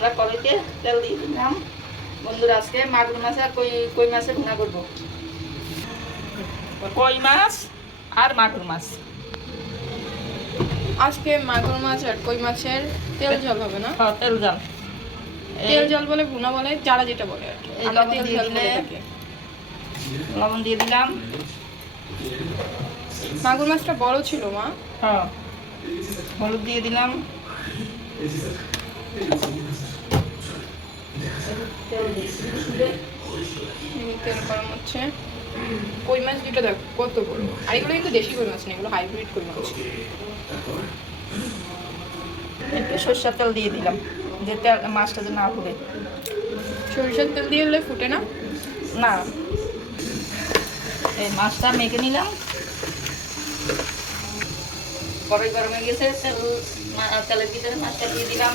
আমরা কড়াইতে তেল দিয়ে দিলাম। বন্ধুরা আজকে মাগুর মাছ আর কই কই মাছের ভুনা করব? কই মাছ আর মাগুর মাছ। আজকে মাগুর মাছ আর কই মাছের তেল জল হবে না? হ্যাঁ, তেল জাল তেল জল বলে ভুনা বলে যারা যেটা বলে আর কি। এই আমরা তেল দিয়ে জল বলে লবণ দিয়ে দিলাম। মাগুর মাছটা বড় ছিল মা। হ্যাঁ। হলুদ দিয়ে দিলাম। তেল গরম হচ্ছে কই মাছ দুটো দেখো কত বড় আর এগুলো কিন্তু দেশি কই মাছ না এগুলো হাইব্রিড কই মাছ। একটু সর্ষের তেল দিয়ে দিলাম যে তেল মাছটা যে না হবে সরিষার তেল দিয়ে হলে ফুটে না? না। এই মাছটা মেখে নিলাম। কড়াই গরম গেছে তেল তেলের ভিতরে মাছটা দিয়ে দিলাম।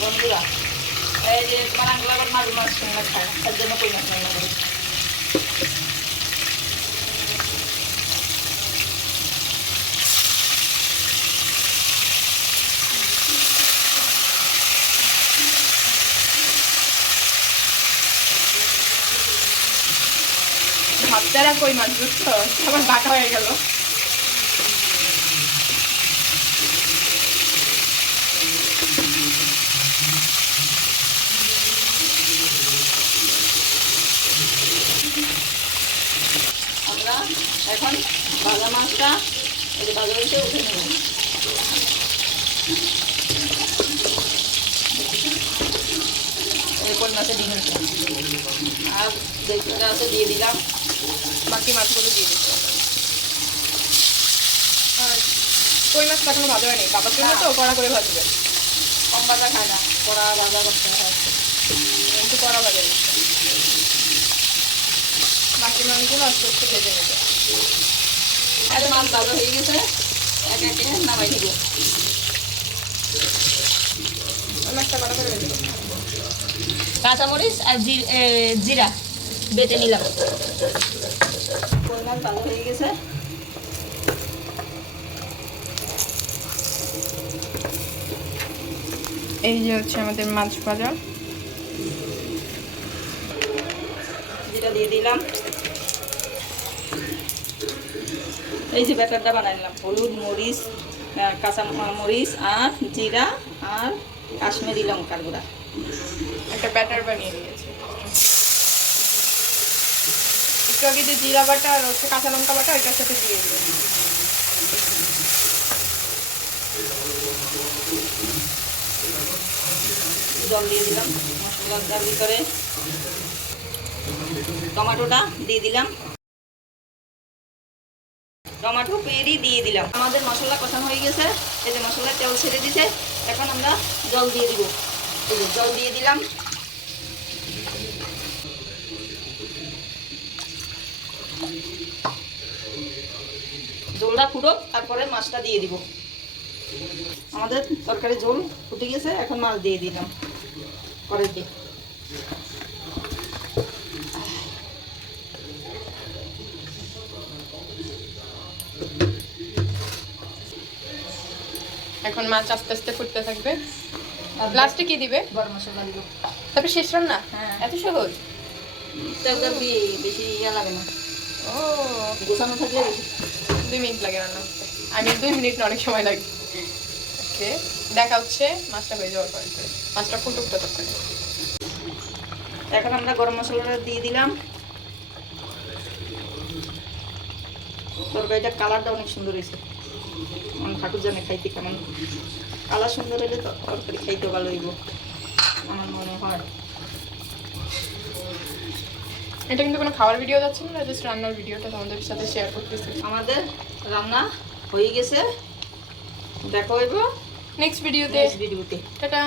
বন্ধুরা এই যে আঙ্গুল আবার ভাবতারা কই মাছ বুঝছ? আমার বাটা হয়ে গেল। এখন ভাজা মাছটা এই ভাজা মাছটা উঠে নেব। কোন মাছে ডিম আর দেখতে আছে দিয়ে দিলাম। বাকি মাছগুলো দিয়ে দিতে কই মাছ এখনও ভাজা হয়নি? বাবার জন্য তো কড়া করে ভাজবে। কম ভাজা খায় না কড়া ভাজা করতে হয় একটু কড়া ভাজা বাকি মাছগুলো আস্তে আস্তে ভেজে নেবে। এত মাছ ভাজা হয়ে গেছে। একে একে নামাই কাঁচামরিচ আর জিরা বেটে নিলাম। মাছ ভালো হয়ে গেছে? এই যে হচ্ছে আমাদের মাছ ভাজা। যেটা দিয়ে দিলাম। এই যে ব্যাটারটা বানাই নিলাম। হলুদ মরিচ কাঁচা মরিচ আর জিরা আর কাশ্মীরি লঙ্কার গুঁড়া। একটা ব্যাটার বানিয়ে নিয়েছি। একটু আগে যে জিরা বাটা আর হচ্ছে কাঁচা লঙ্কা বাটা ওইটার সাথে দিয়ে দিলাম। জল দিয়ে দিলাম মশলাটার ভিতরে। টমেটোটা দিয়ে দিলাম। টমেটো পেরি দিয়ে দিলাম। আমাদের মশলা কষানো হয়ে গেছে। যে মশলা তেল ছেড়ে দিছে, এখন আমরা জল দিয়ে দিব। জল দিয়ে দিলাম। জলটা ফুটো, তারপরে মাছটা দিয়ে দিব। আমাদের তরকারি ঝোল ফুটে গেছে, এখন মাছ দিয়ে দিলাম। কড়াইতে। এখন মাছ আস্তে আস্তে ফুটতে থাকবে। লাস্টে কি দিবে? গরম মশলা দিব। তারপরে শেষ রান্না? হ্যাঁ। এত সহজ? বেশি ইয়া লাগে না। ও। গোছানো থাকলে দুই মিনিট লাগে রান্না করতে। আমি দুই মিনিট না অনেক সময় লাগে। ওকে দেখা হচ্ছে। মাছটা হয়ে যাওয়ার পরে। মাছটা ফুটুক ততক্ষণ। এখন আমরা গরম মশলাটা দিয়ে দিলাম। তোর তরকারিটা কালারটা অনেক সুন্দর হয়েছে। আমার ঠাকুর জানে খাইতে কেমন? কালার সুন্দর হলে তো তরকারি খাইতে ভালো হইব আমার মনে হয়। এটা কিন্তু কোনো খাওয়ার ভিডিও যাচ্ছে না জাস্ট রান্নার ভিডিওটা তোমাদের সাথে শেয়ার করতেছি। আমাদের রান্না হয়ে গেছে দেখা হইব নেক্সট ভিডিওতে নেক্সট ভিডিওতে টাটা।